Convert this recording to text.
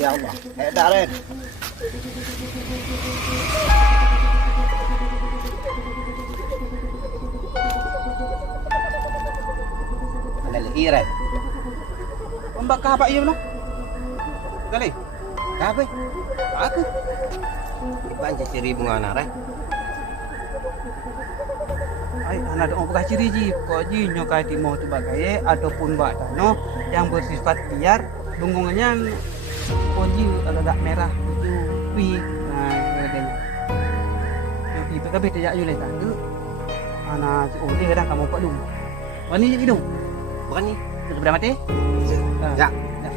Ya Allah. Dah Ren. Ada lagi Ren. Ombak apa iya no? Kali. Apa? Aku. Banyak ciri bunga Ren. Ay, anak dong bukan ciri ji, kok ji nyokai timo tu bagai ataupun bak tano yang bersifat liar, bungkungannya koji agak merah itu pi, nah bedanya. Yang itu kan beda ya yule tanda. Anak oh dia kadang kamu pak dum. Wani jadi dong. Bukan nih. Sudah berapa mati? Ya. Ya.